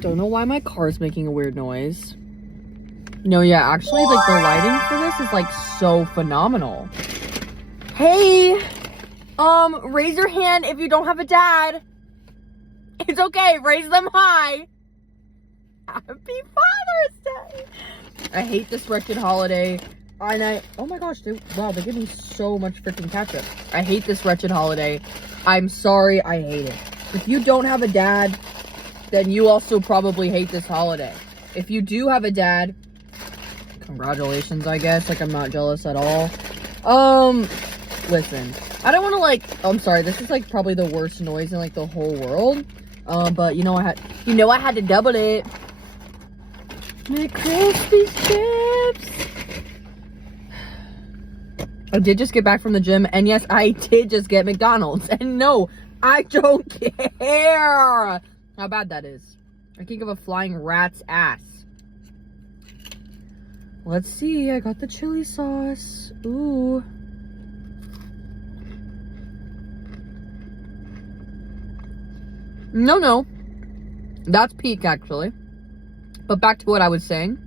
Don't know why my car's making a weird noise. No, yeah, actually, like, the lighting for this is, like, so phenomenal. Hey! Raise your hand if you don't have a dad. It's okay, raise them high. Happy Father's Day! I hate this wretched holiday. Oh my gosh, wow, they give me so much freaking ketchup. I hate this wretched holiday. I'm sorry, I hate it. If you don't have a dad, then you also probably hate this holiday. If you do have a dad, congratulations, I guess. Like, I'm not jealous at all. Listen, I don't want to, like, I'm sorry, this is, like, probably the worst noise in, like, the whole world. But, I had to double it. My crispy chips. I did just get back from the gym, and yes, I did just get McDonald's. And no, I don't care how bad that is. I can give a flying rat's ass. Let's see, I got the chili sauce. Ooh. No. That's peak, actually. But back to what I was saying.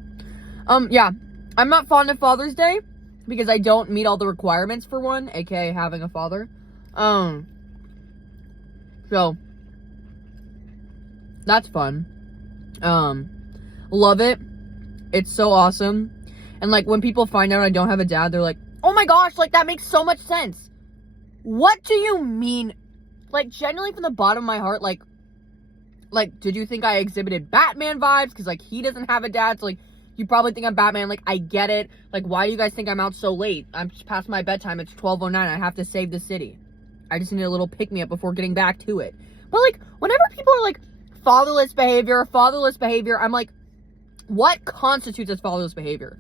Yeah. I'm not fond of Father's Day because I don't meet all the requirements for one, aka having a father. So that's fun. Love it. It's so awesome. And, like, when people find out I don't have a dad, they're like, oh my gosh, like, that makes so much sense. What do you mean? Like, genuinely from the bottom of my heart, like, did you think I exhibited Batman vibes? Because, like, he doesn't have a dad, so, like, you probably think I'm Batman. Like, I get it. Like, why do you guys think I'm out so late? I'm just past my bedtime. It's 12:09. I have to save the city. I just need a little pick-me-up before getting back to it. But, like, whenever people are like, fatherless behavior, I'm like, what constitutes as fatherless behavior?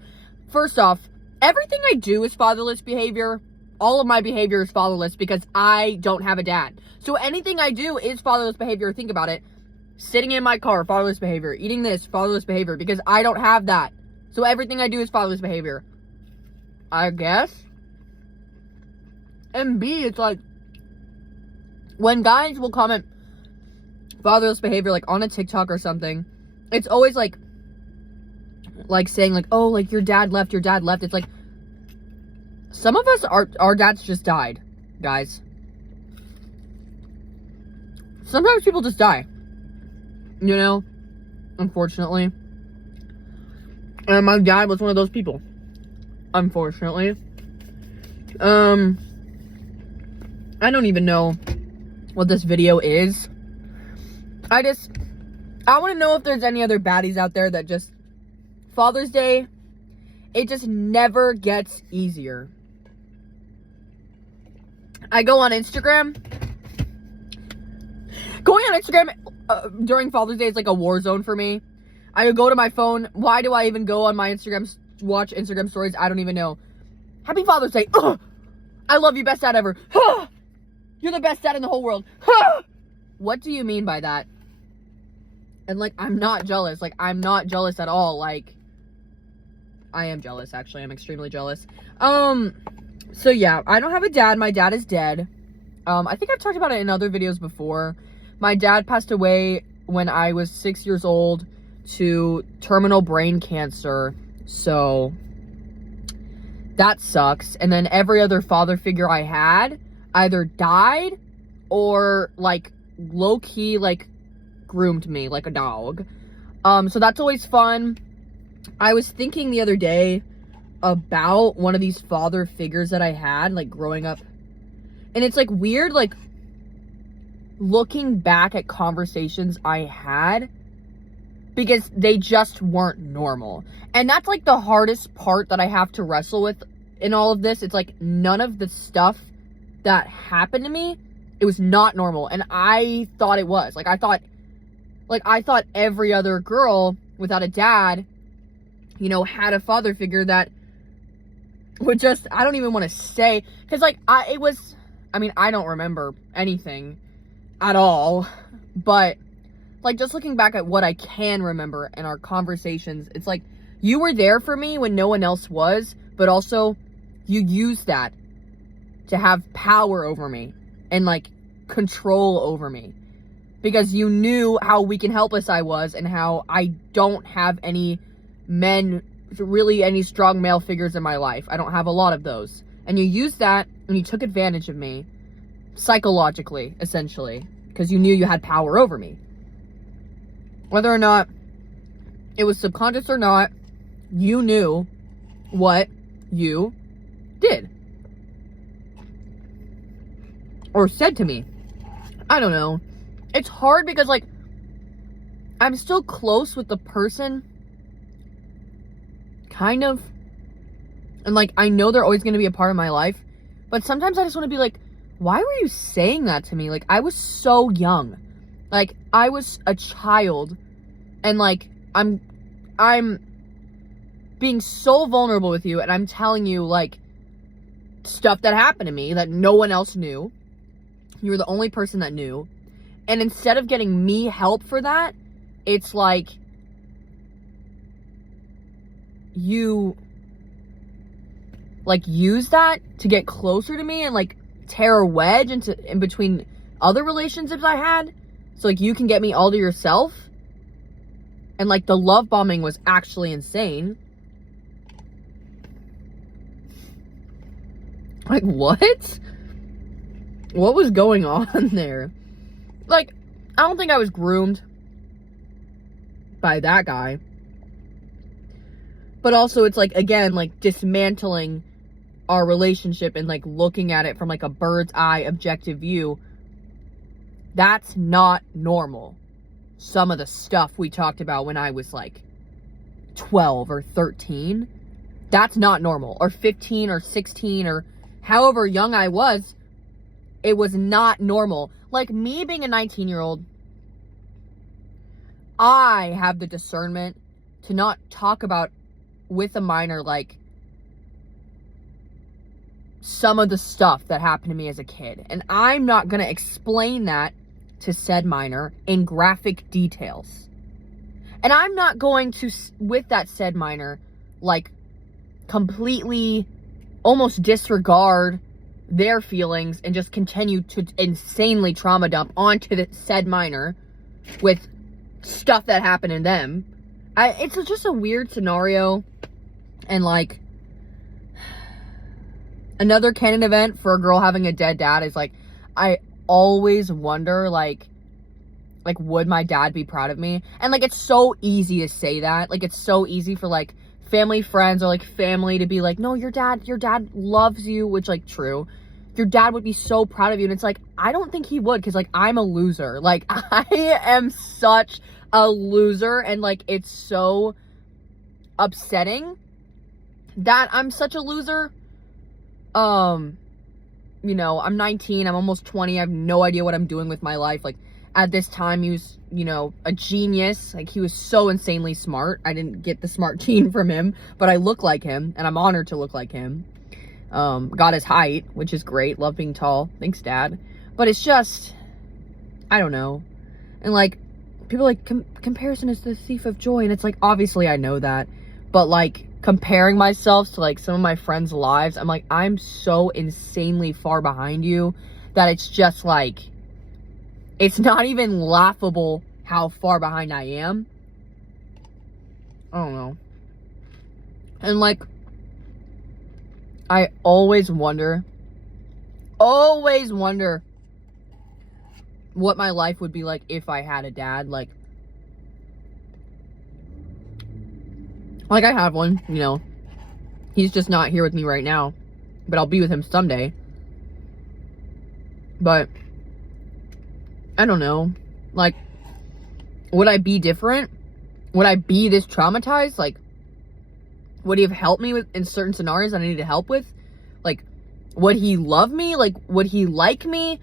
First off, everything I do is fatherless behavior. All of my behavior is fatherless because I don't have a dad. So anything I do is fatherless behavior. Think about it. Sitting in my car, fatherless behavior. Eating this, fatherless behavior, because I don't have that. So everything I do is fatherless behavior, I guess. And B, it's like, when guys will comment fatherless behavior, like, on a TikTok or something, it's always like saying, like, oh, like, your dad left. It's like, some of us, our dads just died, guys. Sometimes people just die. Unfortunately. And my dad was one of those people. Unfortunately. I don't even know what this video is. I want to know if there's any other baddies out there that just, Father's Day, it just never gets easier. I go on Instagram. Going on Instagram during Father's Day is like a war zone for me. I go to my phone. Why do I even go on my Instagram, watch Instagram stories? I don't even know. Happy Father's Day. Ugh. I love you, best dad ever. You're the best dad in the whole world. What do you mean by that? And, like, I'm not jealous. Like, I'm not jealous at all. Like, I am jealous, actually. I'm extremely jealous. So yeah, I don't have a dad. My dad is dead. I think I've talked about it in other videos before. My dad passed away when I was 6 years old to terminal brain cancer. So that sucks. And then every other father figure I had either died or, like, low-key, like, groomed me like a dog. So that's always fun. I was thinking the other day about one of these father figures that I had, like, growing up. And it's, like, weird, like, looking back at conversations I had because they just weren't normal. And that's, like, the hardest part that I have to wrestle with in all of this. It's, like, none of the stuff that happened to me, it was not normal. And I thought it was. I thought every other girl without a dad, had a father figure that would just, I don't even want to say, because, like, I don't remember anything at all, but, like, just looking back at what I can remember in our conversations, it's like, you were there for me when no one else was, but also, you used that to have power over me, and, like, control over me. because you knew how weak and helpless I was and how I don't have any men, really any strong male figures in my life. I don't have a lot of those. And you used that and you took advantage of me psychologically, essentially, because you knew you had power over me. Whether or not it was subconscious or not, you knew what you did or said to me. I don't know. It's hard because, like, I'm still close with the person, kind of, and, like, I know they're always going to be a part of my life, but sometimes I just want to be like, why were you saying that to me? Like, I was so young. Like, I was a child, and, like, I'm being so vulnerable with you, and I'm telling you, like, stuff that happened to me that no one else knew. You were the only person that knew. And instead of getting me help for that, it's like you, like, use that to get closer to me and, like, tear a wedge in between other relationships I had. So, like, you can get me all to yourself. And, like, the love bombing was actually insane. Like, what? What was going on there? Like, I don't think I was groomed by that guy. But also, it's like, again, like, dismantling our relationship and, like, looking at it from, like, a bird's eye objective view. That's not normal. Some of the stuff we talked about when I was, like, 12 or 13. That's not normal. Or 15 or 16 or however young I was. It was not normal. Like, me being a 19-year-old, I have the discernment to not talk about with a minor, like, some of the stuff that happened to me as a kid. And I'm not going to explain that to said minor in graphic details. And I'm not going to, with that said minor, like, completely almost disregard their feelings and just continue to insanely trauma dump onto the said minor with stuff that happened in them. It's just a weird scenario. And, like, another canon event for a girl having a dead dad is, like, I always wonder, like, would my dad be proud of me? And, like, it's so easy to say that. Like, it's so easy for, like, family friends or, like, family to be like, no, your dad loves you, which, like, true. Your dad would be so proud of you. And it's like, I don't think he would, because, like, I'm a loser. Like, I am such a loser, and, like, it's so upsetting that I'm such a loser. You know, I'm 19, I'm almost 20, I have no idea what I'm doing with my life. Like, at this time, he was, you know, a genius. Like, he was so insanely smart. I didn't get the smart gene from him, but I look like him, and I'm honored to look like him. Got his height, which is great. Love being tall. Thanks, Dad. But it's just, I don't know. And, like, people are like, comparison is the thief of joy. And it's like, obviously I know that. But, like, comparing myself to, like, some of my friends' lives, I'm like, I'm so insanely far behind you that it's just, like, it's not even laughable how far behind I am. I don't know. And, like, I always wonder what my life would be like if I had a dad. Like, I have one, you know. He's just not here with me right now, but I'll be with him someday. But I don't know. Like, would I be different? Would I be this traumatized? Like, would he have helped me with in certain scenarios that I needed help with? Like, would he love me? Like, would he like me?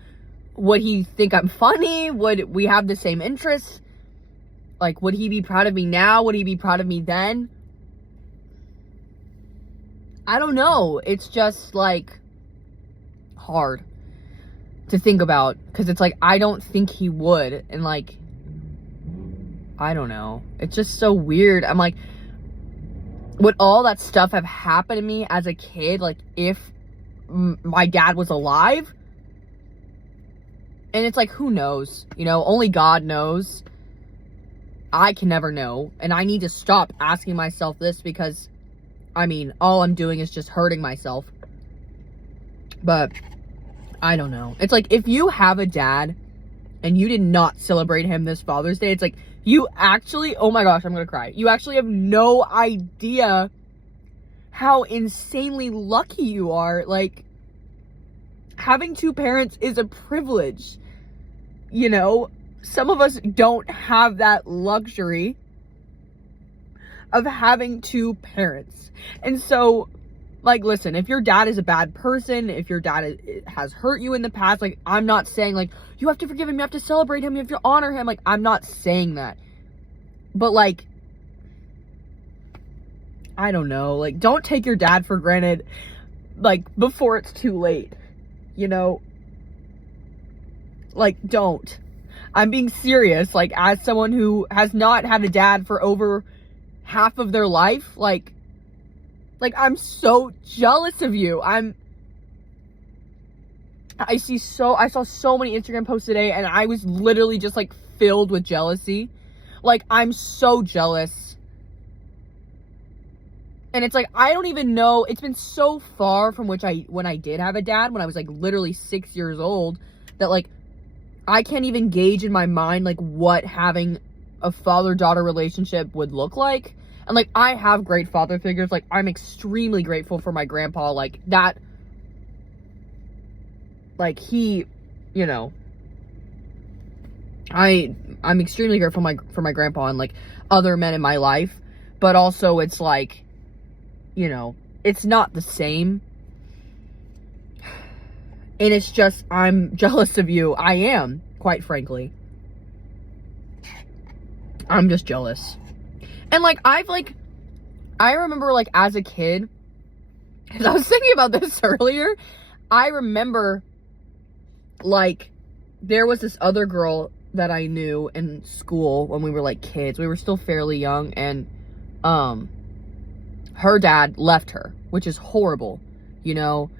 Would he think I'm funny? Would we have the same interests? Like, would he be proud of me now? Would he be proud of me then? I don't know. It's just, like, hard to think about. Because it's like, I don't think he would. And, like, I don't know. It's just so weird. I'm like, would all that stuff have happened to me as a kid, like, if my dad was alive? And it's like, who knows? You know, only God knows. I can never know. And I need to stop asking myself this because, I mean, all I'm doing is just hurting myself. But I don't know. It's like, if you have a dad and you did not celebrate him this Father's Day, it's like, you actually, oh my gosh, I'm gonna cry. You actually have no idea how insanely lucky you are. Like, having two parents is a privilege. You know, some of us don't have that luxury of having two parents. And so, like, listen, if your dad is a bad person, if your dad has hurt you in the past, like, I'm not saying, like, you have to forgive him, you have to celebrate him, you have to honor him. Like, I'm not saying that. But, like, I don't know. Like, don't take your dad for granted, like, before it's too late. You know? Like, don't. I'm being serious. Like, as someone who has not had a dad for over half of their life, like, I'm so jealous of you. I saw so many Instagram posts today, and I was literally just, like, filled with jealousy. Like, I'm so jealous. And it's like, I don't even know, it's been so far from when I did have a dad, when I was, like, literally 6 years old, that, like, I can't even gauge in my mind, like, what having a father-daughter relationship would look like. And, like, I have great father figures. Like, I'm extremely grateful for my grandpa. Like, that, like, he, you know, I'm extremely grateful for my grandpa and, like, other men in my life. But also, it's like, you know, it's not the same. And it's just, I'm jealous of you. I am, quite frankly. I'm just jealous. And, like, I remember, like, as a kid, because I was thinking about this earlier, I remember, like, there was this other girl that I knew in school when we were, like, kids. We were still fairly young, and, her dad left her, which is horrible, you know?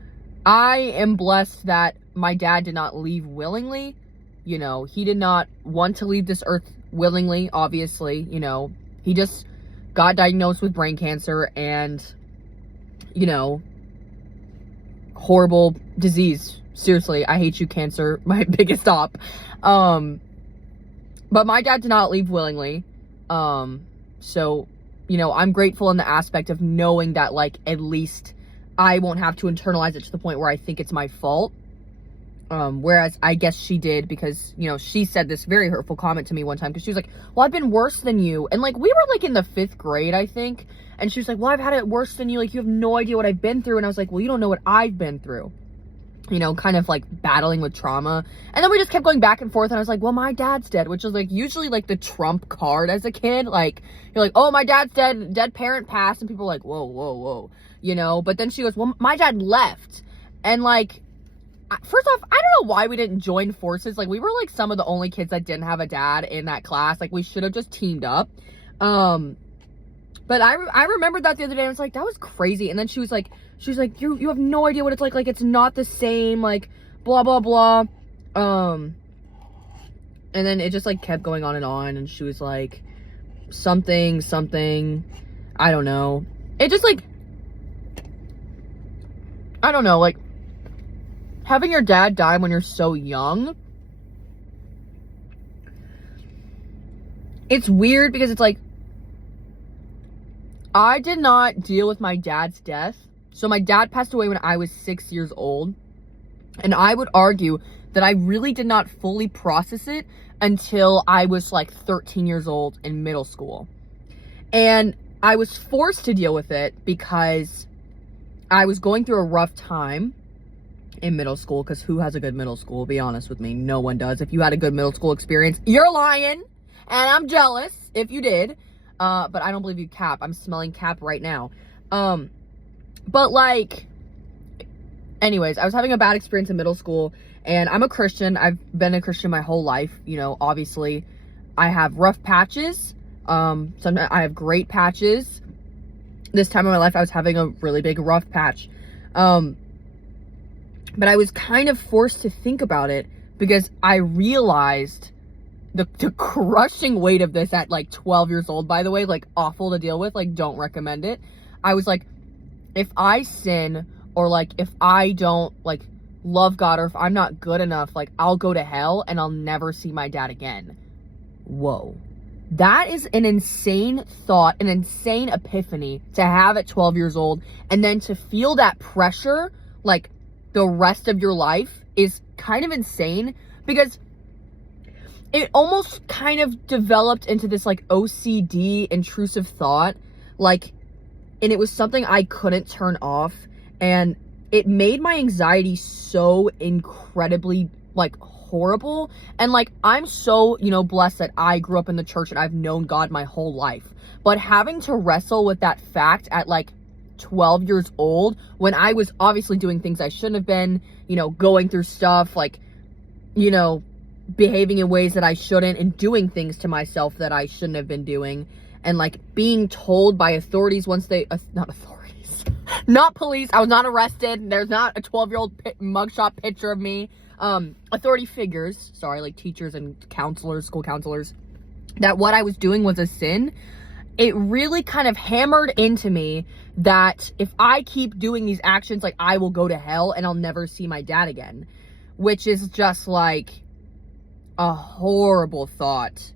I am blessed that my dad did not leave willingly. You know, he did not want to leave this earth willingly, obviously. You know, he just got diagnosed with brain cancer and, you know, horrible disease. Seriously, I hate you, cancer, my biggest op. But my dad did not leave willingly. So, you know, I'm grateful in the aspect of knowing that, like, at least I won't have to internalize it to the point where I think it's my fault. Whereas I guess she did, because, you know, she said this very hurtful comment to me one time, because she was like, well, I've been worse than you. And, like, we were, like, in the 5th grade, I think. And she was like, well, I've had it worse than you. Like, you have no idea what I've been through. And I was like, well, you don't know what I've been through. You know, kind of, like, battling with trauma. And then we just kept going back and forth. And I was like, well, my dad's dead. Which was, like, usually, like, the trump card as a kid. Like, you're like, oh, my dad's dead. Dead parent passed. And people are like, whoa, whoa, whoa. You know? But then she goes, well, my dad left. And, like, first off, I don't know why we didn't join forces. Like, we were, like, some of the only kids that didn't have a dad in that class. Like, we should have just teamed up. But I remembered that the other day, and I was like, that was crazy. And then she was like, you have no idea what it's like, it's not the same, like, blah, blah, blah. And then it just, like, kept going on, and she was like, something, I don't know. It just, like, I don't know, like, having your dad die when you're so young, it's weird, because it's like, I did not deal with my dad's death. So my dad passed away when I was 6 years old. And I would argue that I really did not fully process it until I was like 13 years old in middle school. And I was forced to deal with it because I was going through a rough time in middle school. Because who has a good middle school? Be honest with me. No one does. If you had a good middle school experience, you're lying. And I'm jealous if you did. But I don't believe you, Cap. I'm smelling Cap right now. But, like, anyways, I was having a bad experience in middle school, and I'm a Christian. I've been a Christian my whole life. You know, obviously, I have rough patches. Sometimes I have great patches. This time in my life, I was having a really big rough patch. But I was kind of forced to think about it because I realized the crushing weight of this at like 12 years old, by the way, like awful to deal with, like don't recommend it. I was like, if I sin, or like if I don't like love God, or if I'm not good enough, like I'll go to hell and I'll never see my dad again. Whoa. That is an insane thought, an insane epiphany to have at 12 years old, and then to feel that pressure like the rest of your life is kind of insane, because it almost kind of developed into this like OCD intrusive thought, like, and it was something I couldn't turn off, and it made my anxiety so incredibly like horrible. And like, I'm so, you know, blessed that I grew up in the church and I've known God my whole life, but having to wrestle with that fact at like 12 years old, when I was obviously doing things I shouldn't have been, you know, going through stuff, like, you know, behaving in ways that I shouldn't, and doing things to myself that I shouldn't have been doing, and like being told by authorities once they, not authorities, not police, I was not arrested, there's not a 12-year-old mugshot picture of me, authority figures, sorry, like teachers and counselors, school counselors, that what I was doing was a sin. It really kind of hammered into me that if I keep doing these actions, like I will go to hell and I'll never see my dad again, which is just like a horrible thought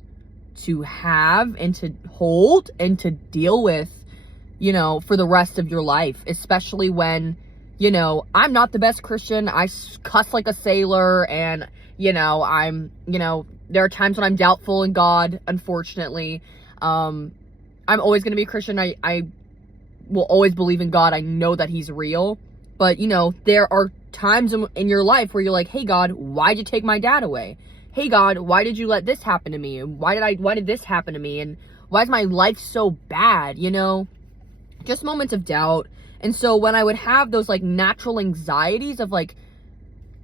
to have and to hold and to deal with, you know, for the rest of your life, especially when, you know, I'm not the best Christian. I cuss like a sailor, and, you know, I'm, you know, there are times when I'm doubtful in God, unfortunately. I'm always going to be a Christian. I will always believe in God. I know that he's real, but, you know, there are times in your life where you're like, hey God, why'd you take my dad away? Hey God, why did you let this happen to me? Why did this happen to me? And why is my life so bad? You know, just moments of doubt. And so when I would have those like natural anxieties of like,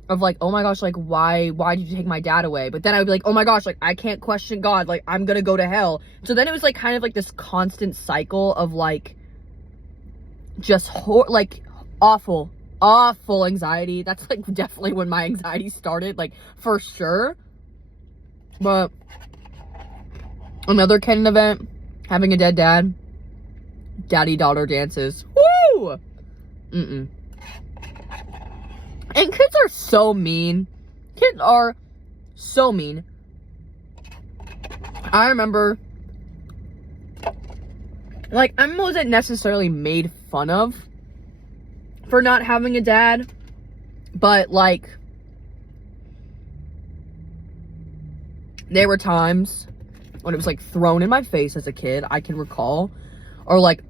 oh my gosh, like why did you take my dad away? But then I would be like, oh my gosh, like I can't question God, like I'm gonna go to hell. So then it was like kind of like this constant cycle of like just like awful anxiety. That's like definitely when my anxiety started, like for sure. But another canon event, having a dead dad, daddy-daughter dances. Woo! And kids are so mean. Kids are so mean. I remember, like, I wasn't necessarily made fun of for not having a dad, but like, there were times when it was like thrown in my face as a kid, I can recall, or like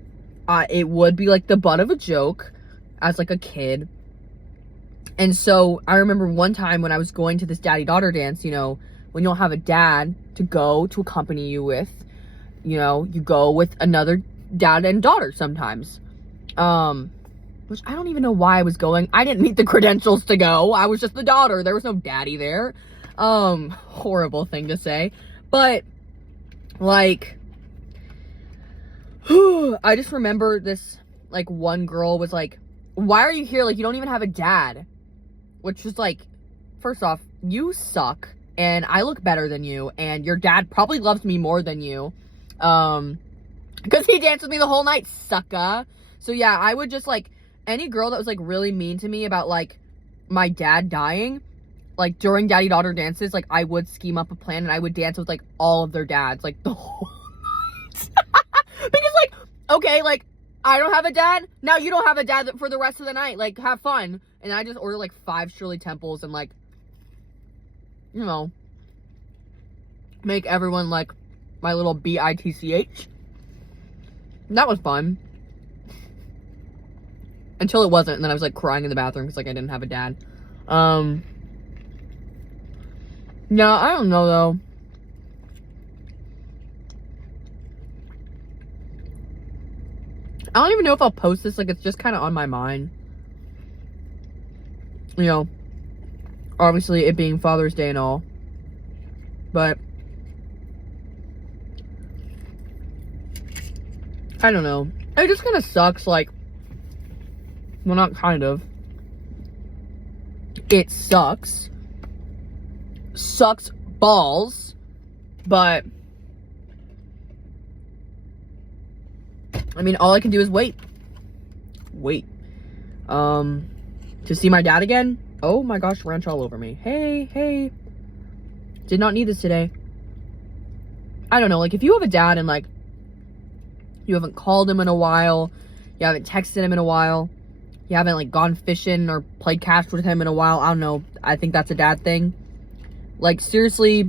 it would be like the butt of a joke as like a kid. And so I remember one time when I was going to this daddy-daughter dance, you know, when you don't have a dad to go to accompany you with, you know, you go with another dad and daughter sometimes. Which I don't even know why I was going. I didn't meet the credentials to go. I was just the daughter. There was no daddy there. Horrible thing to say. But, like, I just remember this, like, one girl was like, why are you here? Like, you don't even have a dad. Which was like, first off, you suck, and I look better than you, and your dad probably loves me more than you, because he danced with me the whole night, sucka. So yeah, I would just, like, any girl that was, like, really mean to me about, like, my dad dying, like, during daddy-daughter dances, like, I would scheme up a plan, and I would dance with, like, all of their dads, like, the whole night. Because, like, okay, like, I don't have a dad, now you don't have a dad for the rest of the night, like, have fun. And I just ordered, like, 5 Shirley Temples and, like, you know, make everyone, like, my little bitch. That was fun. Until it wasn't, and then I was, like, crying in the bathroom because, like, I didn't have a dad. Yeah, I don't know, though. I don't even know if I'll post this, like, it's just kind of on my mind. You know, obviously it being Father's Day and all, but I don't know. It just kind of sucks, like, well, not kind of. It sucks sucks balls, but I mean, all I can do is wait. To see my dad again. Oh my gosh, ranch all over me. Hey. Did not need this today. I don't know, like, if you have a dad and, like, you haven't called him in a while, you haven't texted him in a while, you haven't, like, gone fishing or played catch with him in a while, I don't know, I think that's a dad thing. Like, seriously,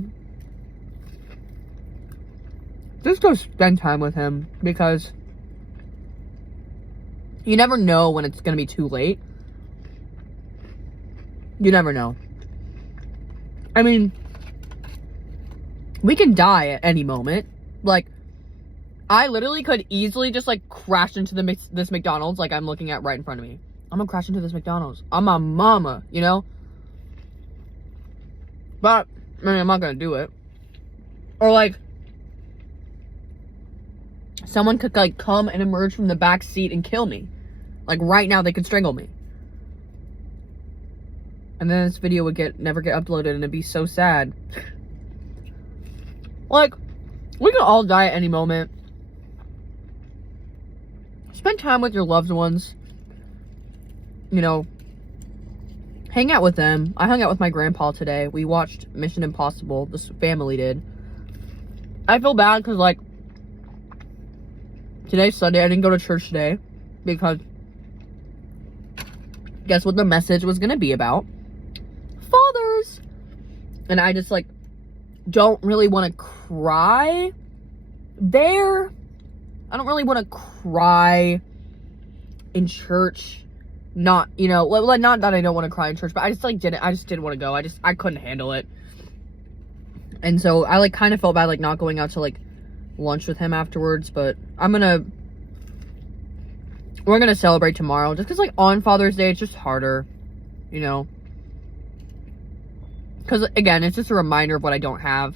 just go spend time with him, because you never know when it's gonna be too late. You never know. I mean, we can die at any moment. Like, I literally could easily just, like, crash into this McDonald's, like I'm looking at right in front of me. I'm gonna crash into this McDonald's. I'm a mama, you know? But, I mean, I'm not gonna do it. Or, like, someone could, like, come and emerge from the back seat and kill me. Like, right now, they could strangle me. And then this video would never get uploaded, and it'd be so sad. Like, we can all die at any moment. Spend time with your loved ones. You know, hang out with them. I hung out with my grandpa today. We watched Mission Impossible. This family did. I feel bad because, like, today's Sunday. I didn't go to church today because guess what the message was going to be about? Fathers. And I just, like, don't really want to cry there. I don't really want to cry in church. Not, you know, well, not that I don't want to cry in church, but I just, like, didn't want to go. I couldn't handle it. And so I, like, kind of felt bad, like, not going out to, like, lunch with him afterwards, but we're gonna celebrate tomorrow, just because, like, on Father's Day, it's just harder, you know, because, again, it's just a reminder of what I don't have,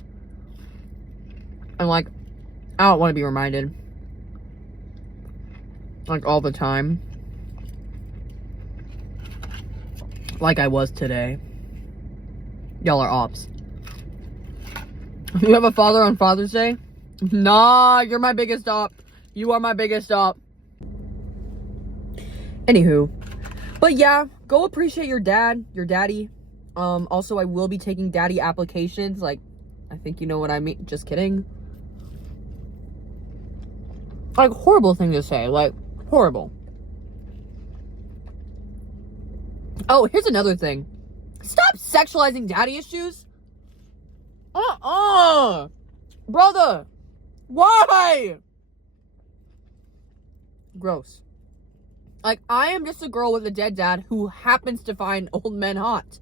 and, like, I don't want to be reminded, like, all the time, like I was today. Y'all are ops. You have a father on Father's Day? Nah, you're my biggest op. You are my biggest op. Anywho, but yeah, go appreciate your dad, your daddy. Also, I will be taking daddy applications. Like, I think you know what I mean. Just kidding. Like, horrible thing to say. Like, horrible. Oh, here's another thing. Stop sexualizing daddy issues. Brother. Why? Gross. Like, I am just a girl with a dead dad who happens to find old men hot.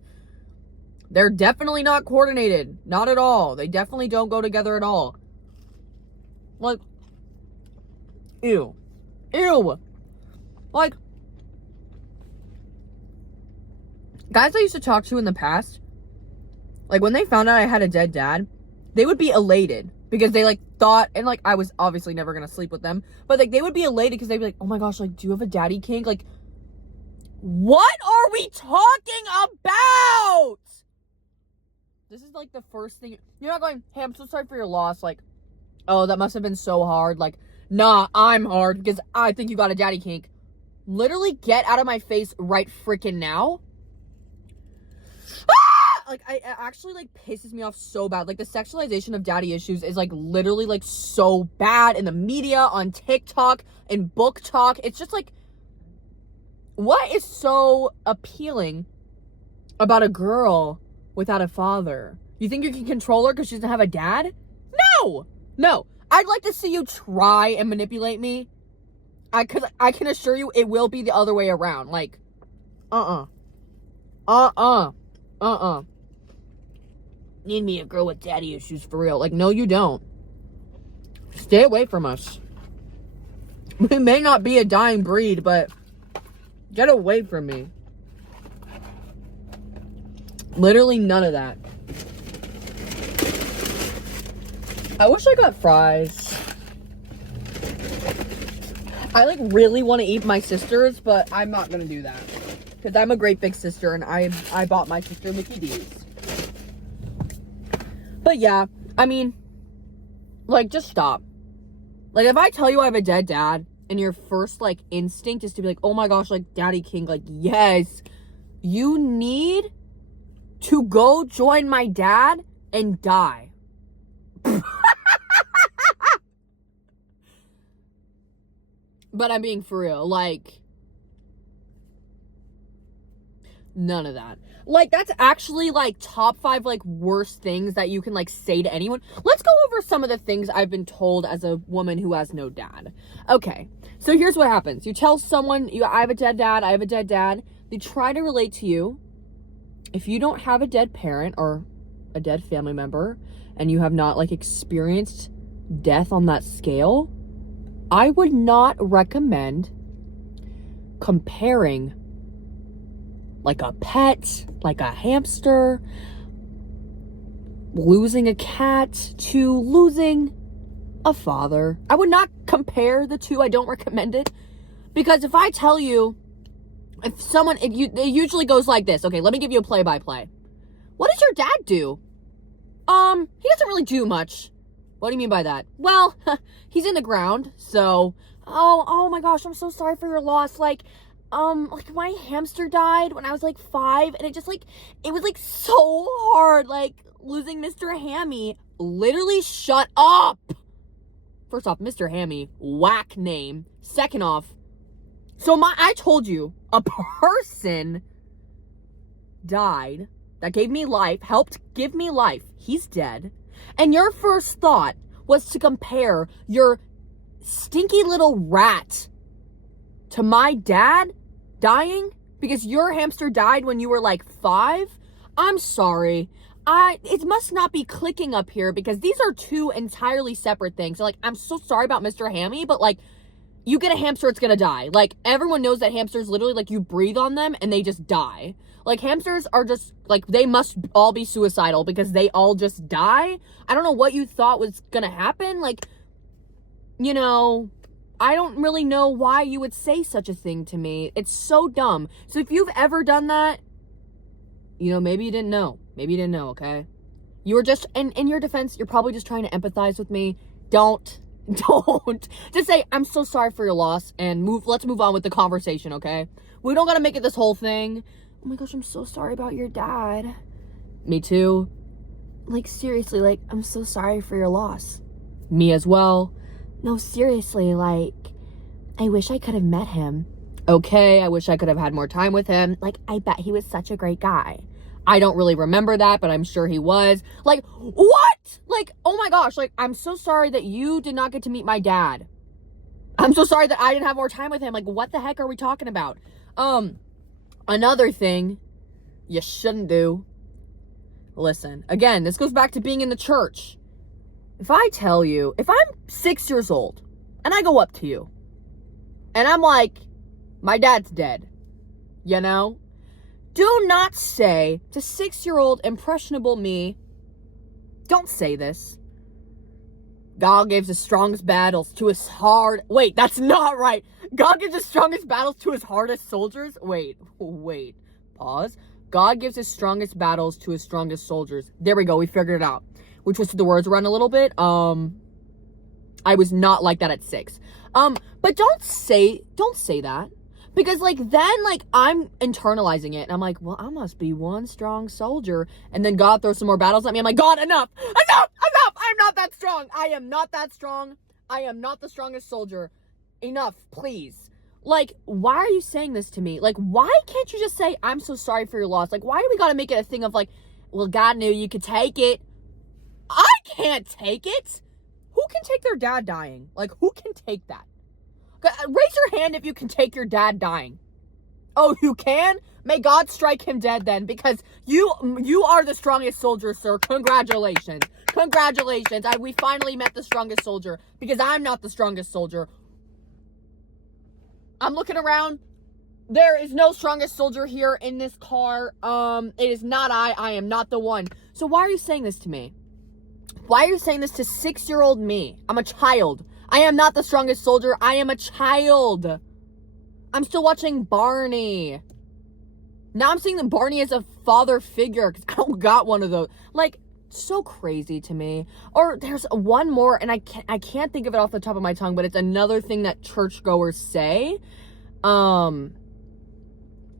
They're definitely not coordinated. Not at all. They definitely don't go together at all. Like, ew. Ew. Like, guys I used to talk to in the past, like, when they found out I had a dead dad, they would be elated. Because they, like, thought, and, like, I was obviously never gonna sleep with them, but, like, they would be elated because they'd be like, oh my gosh, like, do you have a daddy kink? Like, what are we talking about? This is, like, the first thing. You're not going, hey, I'm so sorry for your loss. Like, oh, that must have been so hard. Like, nah, I'm hard because I think you got a daddy kink. Literally get out of my face right freaking now. Like, it actually, like, pisses me off so bad. Like, the sexualization of daddy issues is, like, literally, like, so bad in the media, on TikTok, in book talk. It's just, like, what is so appealing about a girl without a father? You think you can control her because she doesn't have a dad? No! No. I'd like to see you try and manipulate me. Because I can assure you it will be the other way around. Like, Need me a girl with daddy issues for real. Like, no, you don't. Stay away from us. We may not be a dying breed, but get away from me. Literally none of that. I wish I got fries. I, like, really want to eat my sister's, but I'm not gonna do that. Because I'm a great big sister, and I bought my sister Mickey D's. But yeah, I mean, like, just stop. Like, if I tell you I have a dead dad, and your first, like, instinct is to be like, oh my gosh, like, Daddy King, like, yes, you need to go join my dad and die. But I'm being for real, like, none of that. Like, that's actually, like, top 5, like, worst things that you can, like, say to anyone. Let's go over some of the things I've been told as a woman who has no dad. Okay, so here's what happens. You tell someone, I have a dead dad, I have a dead dad. They try to relate to you. If you don't have a dead parent or a dead family member, and you have not, like, experienced death on that scale, I would not recommend comparing, like, a pet, like a hamster, losing a cat to losing a father. I would not compare the two. I don't recommend it. Because if I tell you, if someone, it usually goes like this. Okay, let me give you a play-by-play. What does your dad do? He doesn't really do much. What do you mean by that? Well, he's in the ground, so, oh my gosh, I'm so sorry for your loss. Like my hamster died when I was, like, 5, and it just, like, it was, like, so hard, like, losing Mr. Hammy. Literally, shut up! First off, Mr. Hammy, whack name. Second off, so I told you, a person died that gave me life, helped give me life. He's dead. And your first thought was to compare your stinky little rat to my dad dying because your hamster died when you were, like, 5? I'm sorry. It must not be clicking up here because these are two entirely separate things. So, like, I'm so sorry about Mr. Hammy, but, like, you get a hamster, it's gonna die. Like, everyone knows that hamsters literally, like, you breathe on them and they just die. Like, hamsters are just, like, they must all be suicidal because they all just die. I don't know what you thought was gonna happen. Like, you know, I don't really know why you would say such a thing to me. It's so dumb. So if you've ever done that, you know, maybe you didn't know. Maybe you didn't know, okay? You were just, in your defense, you're probably just trying to empathize with me. Don't. Just say, I'm so sorry for your loss, and let's move on with the conversation, okay? We don't gotta make it this whole thing. Oh my gosh, I'm so sorry about your dad. Me too. Like, seriously, like, I'm so sorry for your loss. Me as well. No, seriously, like, I wish I could have met him. Okay, I wish I could have had more time with him. Like, I bet he was such a great guy. I don't really remember that, but I'm sure he was. Like, what? Like, oh my gosh, like, I'm so sorry that you did not get to meet my dad. I'm so sorry that I didn't have more time with him. Like, what the heck are we talking about? Another thing you shouldn't do. Listen, again, this goes back to being in the church. If I tell you, if I'm 6 years old and I go up to you and I'm like, my dad's dead, you know? Do not say to 6-year-old impressionable me, don't say this. God gives his strongest battles to his wait, that's not right. God gives his strongest battles to his hardest soldiers. Wait, pause. God gives his strongest battles to his strongest soldiers. There we go, we figured it out. We twisted the words around a little bit. I was not like that at 6. But don't say that. Because, like, then, like, I'm internalizing it. And I'm like, well, I must be one strong soldier. And then God throws some more battles at me. I'm like, God, enough. I'm not that strong. I am not that strong. I am not the strongest soldier. Enough, please. Like, why are you saying this to me? Like, why can't you just say, I'm so sorry for your loss? Like, why do we gotta make it a thing of, like, well, God knew you could take it. I can't take it. Who can take their dad dying? Like, who can take that? Raise your hand if you can take your dad dying. Oh, you can? May God strike him dead then, because you are the strongest soldier, sir. Congratulations. Congratulations. We finally met the strongest soldier, because I'm not the strongest soldier. I'm looking around. There is no strongest soldier here in this car. It is not I. I am not the one. So why are you saying this to me? Why are you saying this to 6-year-old me? I'm a child. I am not the strongest soldier. I am a child. I'm still watching Barney. Now I'm seeing Barney as a father figure because I don't got one of those. Like, so crazy to me. Or there's one more, and I can't think of it off the top of my tongue, but it's another thing that churchgoers say.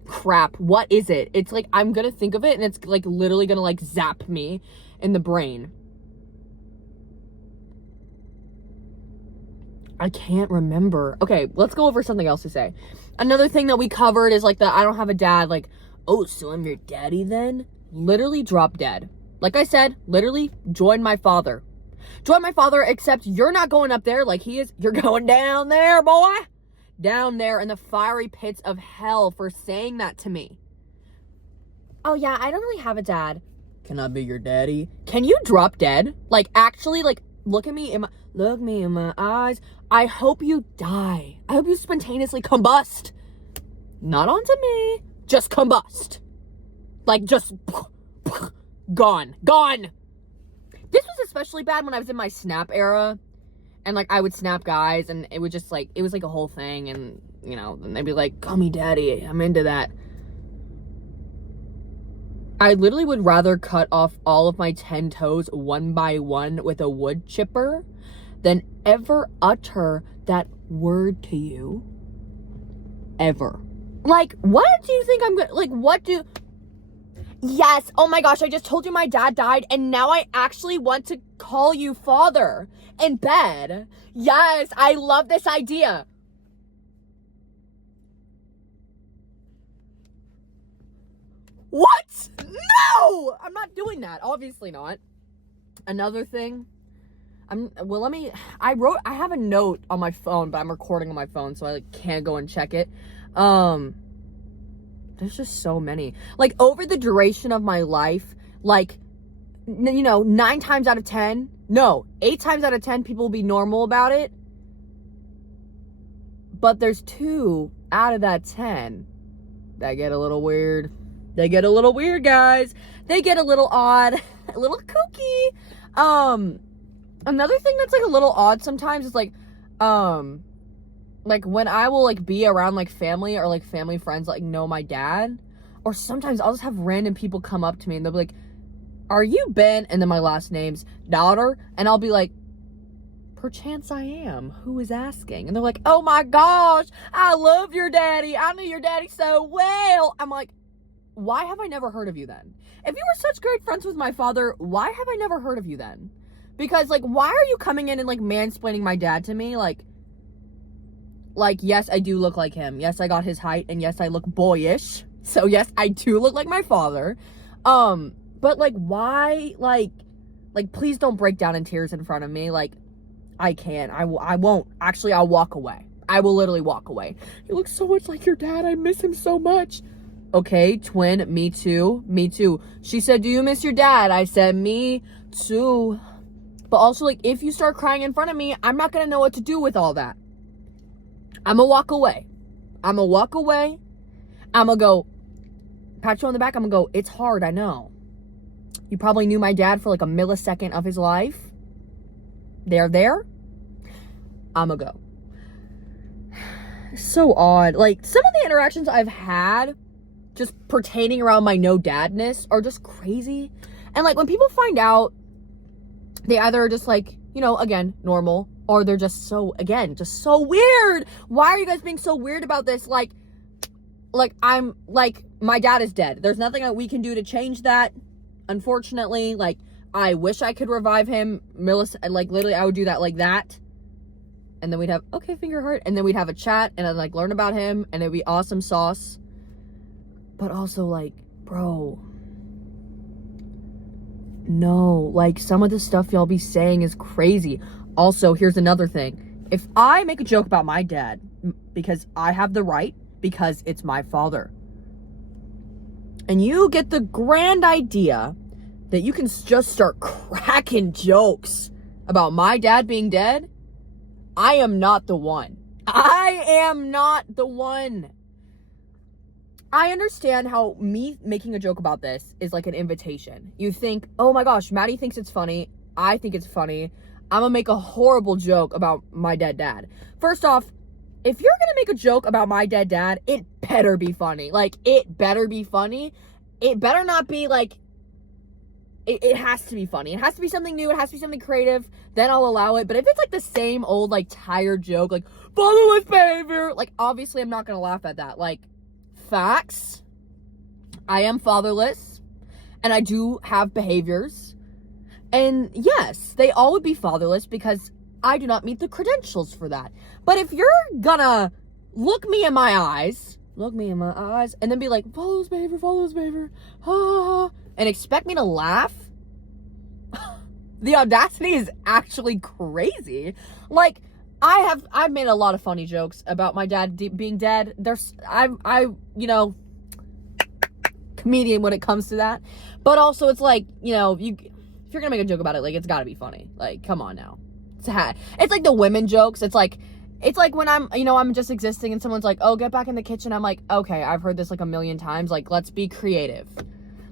Crap, what is it? It's like, I'm gonna think of it, and it's like literally gonna like zap me in the brain. I can't remember. Okay, let's go over something else to say. Another thing that we covered is like the I don't have a dad, like, oh, so I'm your daddy then? Literally drop dead. Like I said, literally join my father. Join my father, except you're not going up there like he is. You're going down there, boy. Down there in the fiery pits of hell for saying that to me. Oh yeah, I don't really have a dad. Can I be your daddy? Can you drop dead? Like, actually, like, look me in my eyes. I hope you die. I hope you spontaneously combust. Not onto me. Just combust. Like, just gone. This was especially bad when I was in my Snap era. And, like, I would snap guys, and it would just, like, it was, like, a whole thing, and, you know, and they'd be like, call me daddy, I'm into that. I literally would rather cut off all of my 10 toes one by one with a wood chipper than ever utter that word to you. Ever. Like, what do you think I'm gonna, like, what do... Yes, oh my gosh, I just told you my dad died, and now I actually want to call you father in bed. Yes, I love this idea. What? No! I'm not doing that. Obviously not. Another thing. I have a note on my phone, but I'm recording on my phone, so I like can't go and check it. There's just so many. Like, over the duration of my life, like, you know, 8 times out of 10, people will be normal about it. But there's 2 out of that 10 that get a little weird. They get a little weird, guys. They get a little odd, a little kooky. Another thing that's like a little odd sometimes is like when I will like be around like family or like family friends like know my dad, or sometimes I'll just have random people come up to me and they'll be like, are you Ben? And then my last name's daughter, and I'll be like, perchance I am. Who is asking? And they're like, oh my gosh, I love your daddy. I knew your daddy so well. I'm like, why have I never heard of you then? If you were such great friends with my father, why have I never heard of you then? Because, like, why are you coming in and, like, mansplaining my dad to me? Like, yes, I do look like him. Yes, I got his height, and yes, I look boyish. So, yes, I do look like my father. But, like, why, like, please don't break down in tears in front of me. Like, I can't. I won't. Actually, I'll walk away. I will literally walk away. You look so much like your dad. I miss him so much. Okay, twin, me too. Me too. She said, do you miss your dad? I said, me too. But also, like, if you start crying in front of me, I'm not going to know what to do with all that. I'm going to walk away. I'm going to go, pat you on the back. I'm going to go, it's hard, I know. You probably knew my dad for, like, a millisecond of his life. There. I'm going to go. So odd. Like, some of the interactions I've had just pertaining around my no-dadness are just crazy. And, like, when people find out, they either are just like, you know, again, normal, or they're just so weird. Why are you guys being so weird about this? Like, I'm, like, my dad is dead. There's nothing that we can do to change that, unfortunately. Like, I wish I could revive him. Like, literally, I would do that like that. And then we'd have, okay, finger heart. And then we'd have a chat, and I'd, like, learn about him, and it'd be awesome sauce. But also, like, bro, no, like, some of the stuff y'all be saying is crazy. Also, here's another thing. If I make a joke about my dad, because I have the right, because it's my father, and you get the grand idea that you can just start cracking jokes about my dad being dead, I am not the one. I am not the one. I understand how me making a joke about this is like an invitation. You think, oh my gosh, Maddie thinks it's funny. I think it's funny. I'm gonna make a horrible joke about my dead dad. First off, if you're gonna make a joke about my dead dad, it better be funny. Like, it better be funny. It better not be like, it has to be funny. It has to be something new. It has to be something creative. Then I'll allow it. But if it's like the same old, like, tired joke, like, fatherless behavior, like, obviously I'm not gonna laugh at that. Like, facts. I am fatherless. And I do have behaviors. And yes, they all would be fatherless because I do not meet the credentials for that. But if you're gonna look me in my eyes, and then be like, fatherless behavior, ha, ha, ha, and expect me to laugh, the audacity is actually crazy. Like, I've made a lot of funny jokes about my dad being dead. You know, comedian when it comes to that. But also, it's like, you know, if you're gonna make a joke about it, like, it's gotta be funny. Like, come on now. It's like the women jokes. It's like when I'm just existing and someone's like, oh, get back in the kitchen. I'm like, okay, I've heard this like a million times. Like, let's be creative.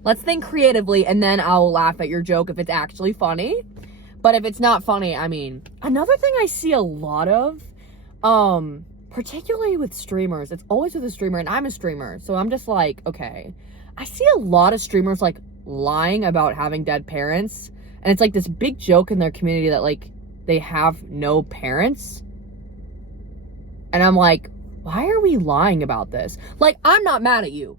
Let's think creatively, and then I'll laugh at your joke if it's actually funny. But if it's not funny, I mean, another thing I see a lot of, particularly with streamers, it's always with a streamer, and I'm a streamer, so I'm just like, okay. I see a lot of streamers, like, lying about having dead parents, and it's like this big joke in their community that, like, they have no parents. And I'm like, why are we lying about this? Like, I'm not mad at you.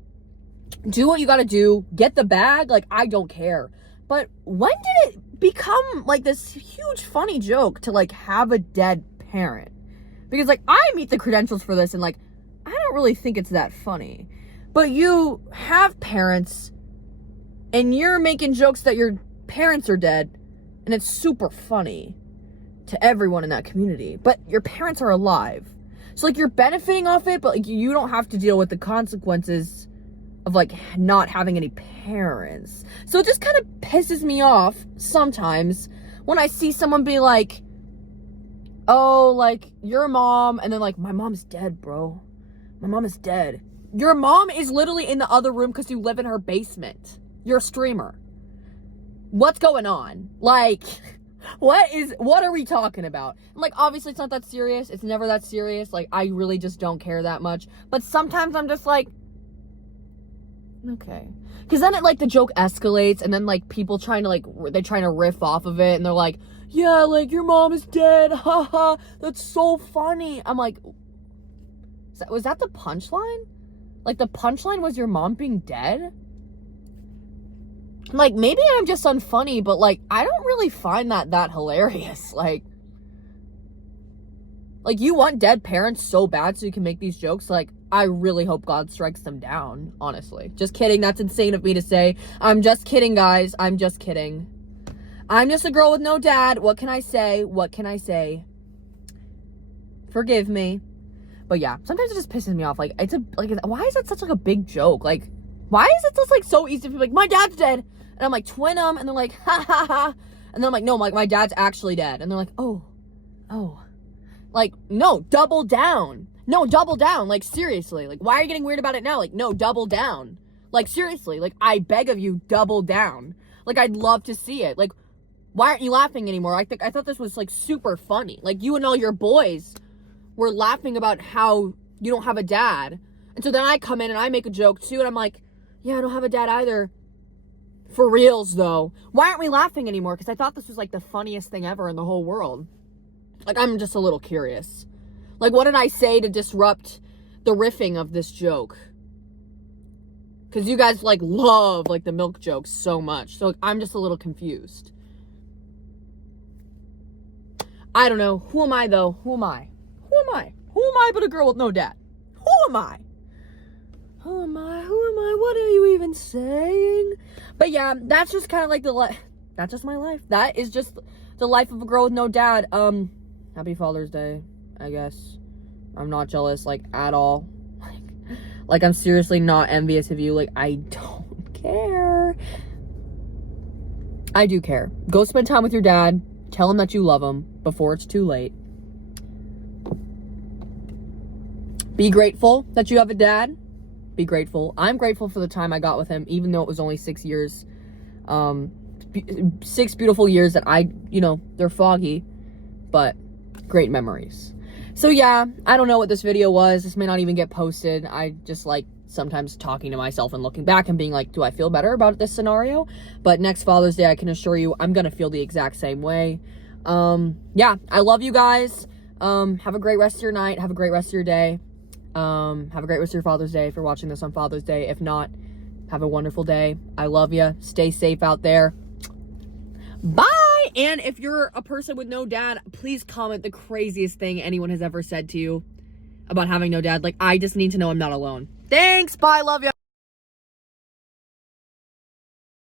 Do what you gotta do. Get the bag. Like, I don't care. But when did it become, like, this huge funny joke to, like, have a dead parent? Because, like, I meet the credentials for this, and, like, I don't really think it's that funny. But you have parents, and you're making jokes that your parents are dead, and it's super funny to everyone in that community. But your parents are alive. So, like, you're benefiting off it, but, like, you don't have to deal with the consequences of, like, not having any parents. So it just kind of pisses me off sometimes when I see someone be like, oh, like, your mom, and then, like, my mom's dead, bro. My mom is dead. Your mom is literally in the other room because you live in her basement. You're a streamer. What's going on? Like, what are we talking about? And, like, obviously it's not that serious. It's never that serious. Like, I really just don't care that much. But sometimes I'm just like, okay. Because then it, like, the joke escalates, and then, like, people trying to, like, they're trying to riff off of it, and they're like, yeah, like, your mom is dead, haha, that's so funny. I'm like, was that the punchline? Like, the punchline was your mom being dead? Like, maybe I'm just unfunny, but, like, I don't really find that hilarious. Like, you want dead parents so bad so you can make these jokes? Like, I really hope God strikes them down, honestly. Just kidding. That's insane of me to say. I'm just kidding, guys. I'm just kidding. I'm just a girl with no dad. What can I say? What can I say? Forgive me. But yeah, sometimes it just pisses me off. Like, why is that such, like, a big joke? Like, why is it just, like, so easy to be like, my dad's dead? And I'm like, twin them. And they're like, ha, ha, ha. And then I'm like, no, my dad's actually dead. And they're like, oh. Like, no, double down. No, double down. Like, seriously. Like, why are you getting weird about it now? Like, no, double down. Like, seriously. Like, I beg of you, double down. Like, I'd love to see it. Like, why aren't you laughing anymore? I thought this was, like, super funny. Like, you and all your boys were laughing about how you don't have a dad. And so then I come in and I make a joke, too. And I'm like, yeah, I don't have a dad either. For reals, though. Why aren't we laughing anymore? Because I thought this was, like, the funniest thing ever in the whole world. Like, I'm just a little curious. Like, what did I say to disrupt the riffing of this joke? Because you guys, like, love, like, the milk jokes so much. So, I'm just a little confused. I don't know. Who am I, though? Who am I? Who am I? Who am I but a girl with no dad? Who am I? Who am I? Who am I? What are you even saying? But, yeah, that's just kind of like that's just my life. That is just the life of a girl with no dad. Happy Father's Day, I guess. I'm not jealous, like, at all. Like, I'm seriously not envious of you. Like, I don't care. I do care. Go spend time with your dad. Tell him that you love him before it's too late. Be grateful that you have a dad. Be grateful. I'm grateful for the time I got with him, even though it was only 6 years. 6 beautiful years that they're foggy, but great memories. So yeah, I don't know what this video was. This may not even get posted. I just, like, sometimes talking to myself and looking back and being like, do I feel better about this scenario? But next Father's Day, I can assure you, I'm gonna feel the exact same way. Yeah, I love you guys. Have a great rest of your night. Have a great rest of your day. Have a great rest of your Father's Day if you're watching this on Father's Day. If not, have a wonderful day. I love you. Stay safe out there. Bye! And if you're a person with no dad, please comment the craziest thing anyone has ever said to you about having no dad. Like, I just need to know I'm not alone. Thanks. Bye. Love you.